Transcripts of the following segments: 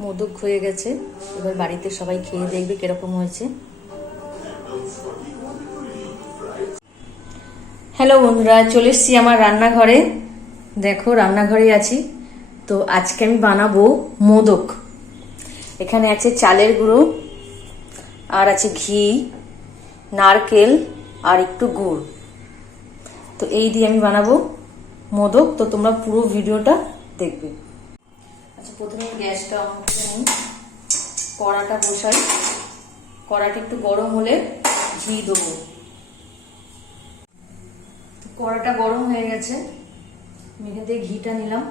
মোদক হয়ে গেছে, এবার বাড়িতে সবাই খেয়ে দেখবে কিরকম হয়েছে। হ্যালো বন্ধুরা, চলে এসছি আমার রান্নাঘরে। দেখো রান্নাঘরে আছি। তো আজকে আমি বানাবো মোদক। এখানে আছে চালের গুঁড়ো, আর আছে ঘি, নারকেল আর একটু গুড়। তো এই দিয়ে আমি বানাবো মোদক। তো তোমরা পুরো ভিডিওটা দেখবে। আচ্ছা, প্রথমে গ্যাসটা অন করে নিই, কড়াটা বসাই। কড়াটা একটু গরম হলে ঘি দেবো। কড়াটা গরম হয়ে গেছে, এখান থেকে ঘিটা নিলাম।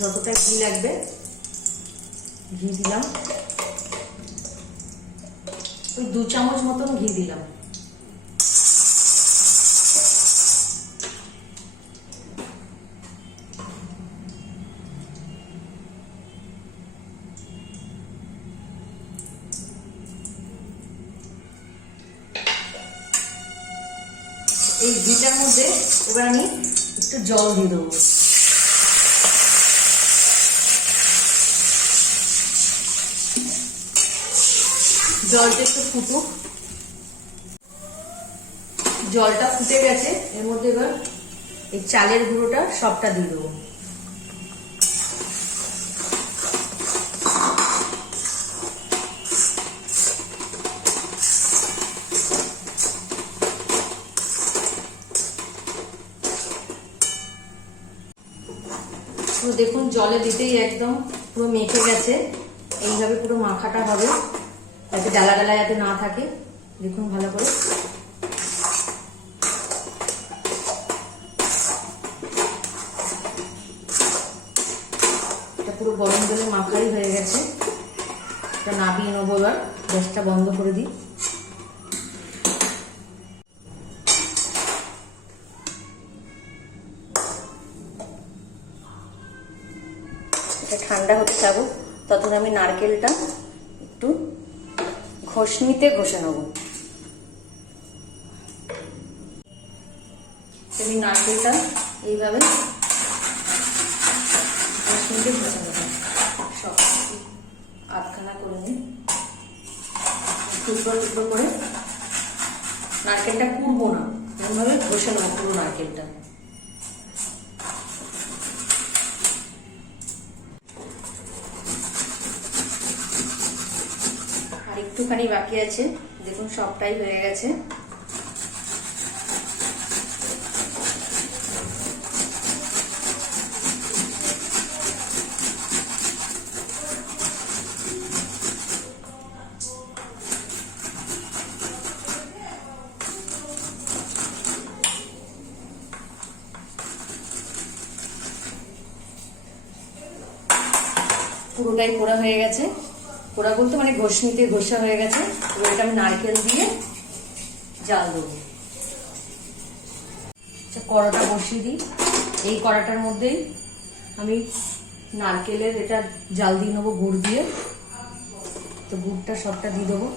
যতটা ঘি লাগবে ঘি দিলাম, ওই 2 চামচ মতন ঘি দিলাম। এই ঘিটার মধ্যে এবার আমি একটু জল দিয়ে দেবো। জলটা একটু ফুটুক। জলটা ফুটে গেছে, এর মধ্যে এবার এই চালের গুঁড়োটা সবটা দিয়ে দেবো। দেখুন জলে দিতেই একদম পুরো মেখে গেছে। এইভাবে পুরো মাখাটা হবে, যাতে ডালা ডালা যাতে না থাকে। দেখুন ভালো করে এটা পুরো গরম জলে মাখাই হয়ে গেছে। এটা নাবিয়ে নেবো। এবার গ্যাসটা বন্ধ করে দিই। ঠান্ডা হতে থাকুক, তখন আমি নারকেলটা একটু ঘষনিতে ঘষে নেব। আমি নারকেলটা এইভাবে ঘষনিতে ঘষে নেব। সব আধখানা করে নিই, টুকরো টুকরো করে। নারকেলটা কুড়বো না, এইভাবে ঘষে নেব পুরো নারকেলটা। একটুখানি বাকি আছে, দেখুন সবটাই হয়ে গেছে। পুরোটাই পোড়া হয়ে গেছে। পোড়া বলতে মানে ঘষনিতে ঘষা হয়ে গেছে। এবার এটা আমি নারকেল দিয়ে জাল দেবো। কড়াটা বসিয়ে দিই। এই কড়াটার মধ্যেই আমি নারকেলের এটা জাল দিয়ে নেবো গুড় দিয়ে। তো গুড়টা সবটা দিয়ে দেবো।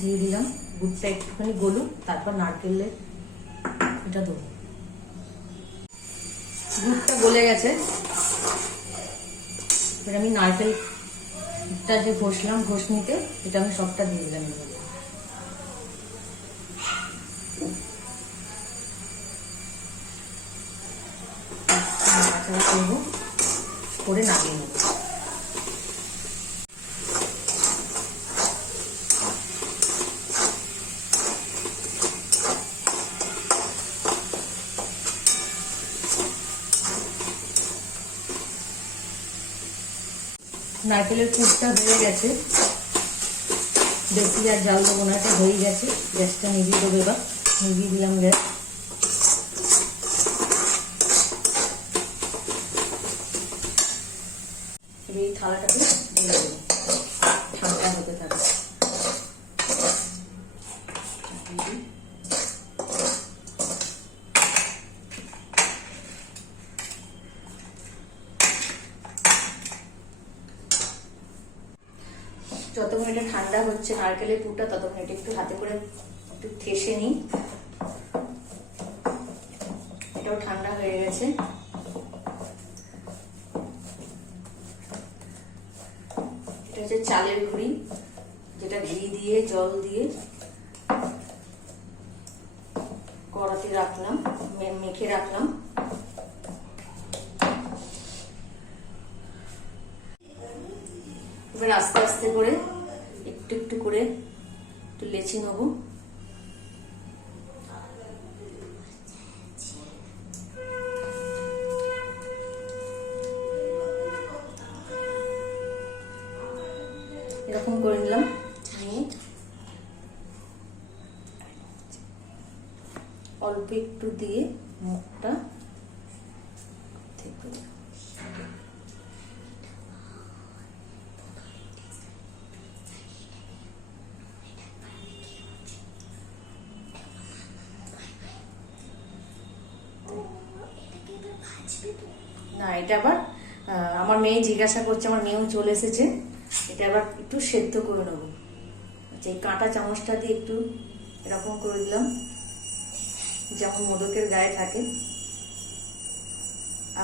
দিয়ে দিলাম। গুড়টা একটুখানি গলুক, তারপর নারকেলের এটা দেবো। গুড়টা গলে গেছে, এবার আমি নারকেলটা যে ঘষলাম ঘষনিতে, এটা আমি সবটা দিয়ে দিলাম। করবো করে নামিয়ে নেব। নারকেলের পুরটা হয়ে গেছে, বেশি আর জাল দেবো না, এটা হয়ে গেছে। গ্যাসটা নিভিয়ে দেবো। এবার নিভিয়ে দিলাম গ্যাস। এই থালাটাকে ঢেলে দেবো, ঠান্ডা হতে থাকবে। যতক্ষণ এটা ঠান্ডা হচ্ছে নারকেলের পুরটা, ততক্ষণ এটা একটু হাতে করে একটু ঠেসে নিই। এটাও ঠান্ডা হয়ে গেছে। এটা হচ্ছে চালের গুঁড়ি, যেটা ঘি দিয়ে জল দিয়ে কড়াতে রাখলাম, মেখে রাখলাম। এবার আস্তে আস্তে করে একটু একটু করে একটু লেচি নেব। এরকম করে নিলাম, নিয়ে অল্প একটু দিয়ে মুখটা না, এটা আবার আমার মেয়ে জিজ্ঞাসা করছে, আমার মেয়েও চলে এসেছে, এটা আবার একটু সেদ্ধ করে নেব। আচ্ছা, এই কাঁটা চামচটা দিয়ে একটু এরকম করে দিলাম, যেমন মোদকের গায়ে থাকে।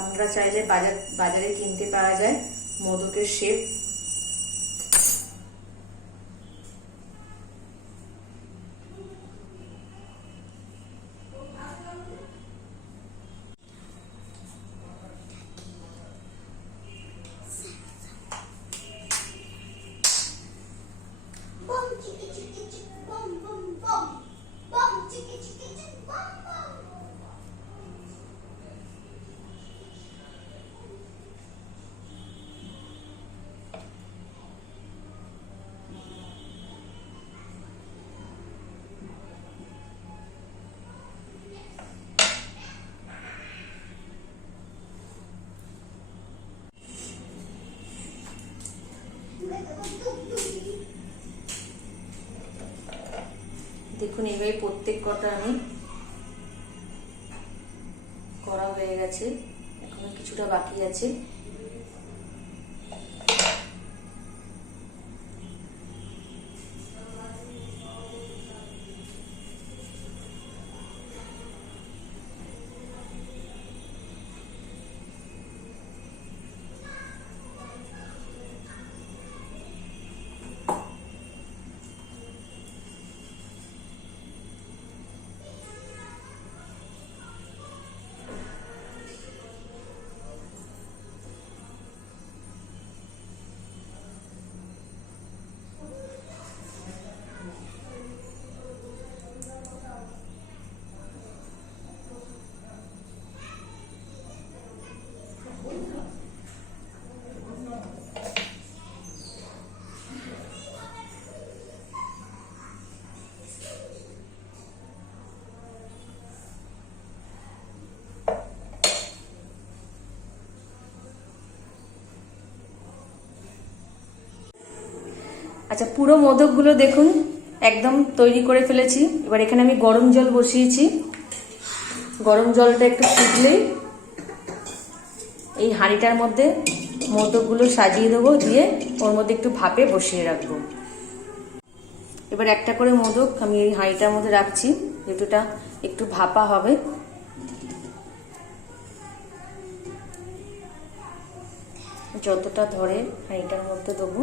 আমরা চাইলে বাজারে কিনতে পাওয়া যায় মোদকের শেপ। দেখুন, এইভাবে প্রত্যেক কটা আমি করা হয়ে গেছে, এখনো কিছুটা বাকি আছে। আচ্ছা, পুরো মোদকগুলো দেখুন একদম তৈরি করে ফেলেছি। এবার এখানে আমি গরম জল বসিয়েছি। গরম জলটা একটু ফুটলেই এই হাঁড়িটার মধ্যে মোদকগুলো সাজিয়ে দেবো, দিয়ে ওর মধ্যে একটু ভাপে বসিয়ে রাখবো। এবার একটা করে মোদক আমি এই হাঁড়িটার মধ্যে রাখছি, যেটা একটু ভাপা হবে। যতটা ধরে হাঁড়িটার মধ্যে দেবো।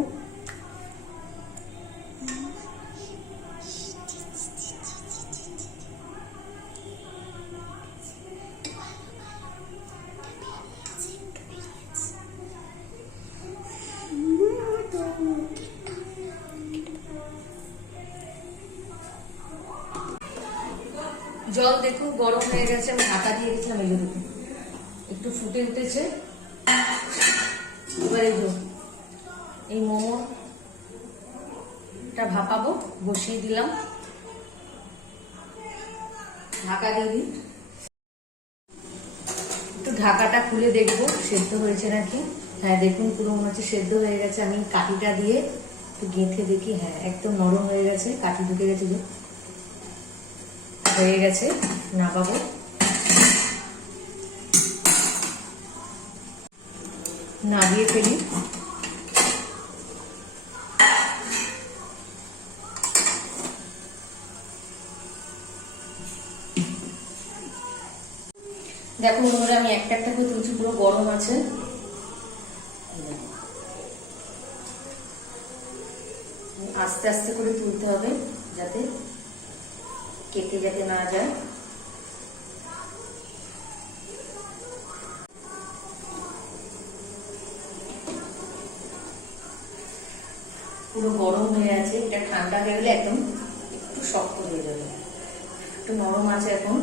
জল দেখুন গরম হয়ে গেছে, আমি ঢাকা দিয়ে গেছিলাম, এই দেখুন একটু ফুটে উঠেছে। এবার এই মোমোটা ভাপাবো, বসিয়ে দিলাম, ঢাকা দিয়ে দিই। একটু ঢাকাটা খুলে দেখবো সেদ্ধ হয়েছে নাকি। হ্যাঁ দেখুন, পুরো মনে হচ্ছে সেদ্ধ হয়ে গেছে। আমি কাঠিটা দিয়ে একটু গেঁথে দেখি, হ্যাঁ একদম নরম হয়ে গেছে, কাঠি ঢুকে গেছে, যে হয়ে গেছে। নামাবো। নামিয়ে ফেলি। দেখো বন্ধুরা আমি একটা একটা করে তুলছি, পুরো গরম আছে। আস্তে আস্তে করে তুলতে হবে যাতে কেটে যাতে না যায়। পুরো গরম হয়ে আছে, এটা ঠান্ডা হয়ে গেলে একদম একটু শক্ত হয়ে যাবে, একটু নরম আছে এখন।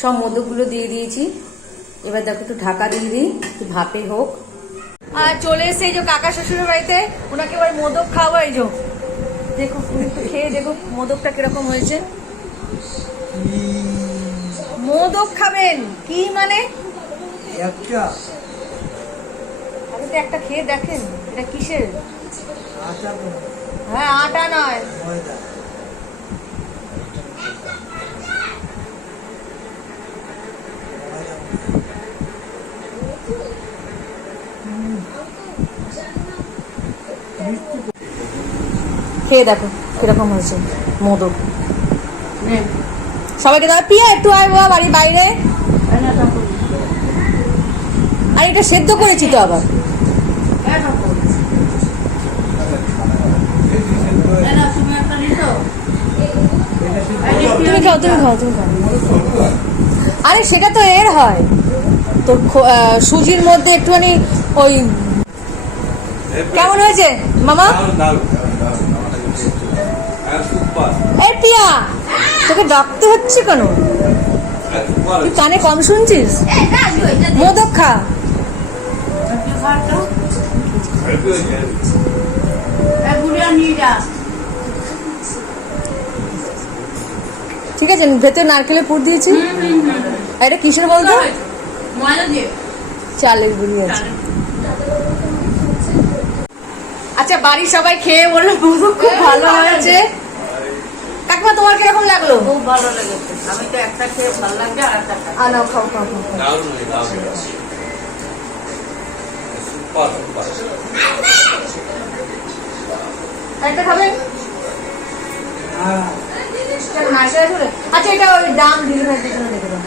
সব মোদকগুলো দিয়ে দিয়েছি, এবার দেখো একটু ঢাকা দিয়ে দিই, একটু ভাপে হোক। আর চলে এসে এই যে কাকা শ্বশুরের বাড়িতে, ওনাকে এবার মোদক খাওয়া। এই যে দেখো, একটু খেয়ে দেখো মোদকটা কিরকম হয়েছে। মোদক খাবেন কি মানে? আগে তো একটা খেয়ে দেখেন, এটা কিসের? হ্যাঁ আটা নয়, খেয়ে দেখো কিরকম হয়েছে মোদক। সবাইকে দাও, পিয়া একটু আয় বাবা বাড়ি বাইরে। আর এটা সেদ্ধ করেছি তো আবার। তুমি খাও, তুমি খাও, তুমি খাও। আরে সেটা তো এর হয়, তোর সুজির মধ্যে একটুখানি ওই। কেমন হয়েছে মামা? এই পিয়া, তোকে ডাকতে হচ্ছে কেন? তুই কানে কম শুনছিস? মোদক খা। ঠিক আছে, ভেতরে নারকেলের পুর দিয়েছি। এটা কিসের বলতো? চালের গুঁড়ি আছে। আচ্ছা বাড়ির সবাই খেয়ে বললো মোদক খুব ভালো হয়েছে। কাকিমা তোমার কিরকম লাগলো? খুব ভালো লেগেছে, আমি তো একটা খেয়ে ভালো লাগছে, আর একটা নাও খাও খাও খাও। একটা খাবেন? আচ্ছা এটা ওই ডাম দিলে না, পিছনে রেখে দাও।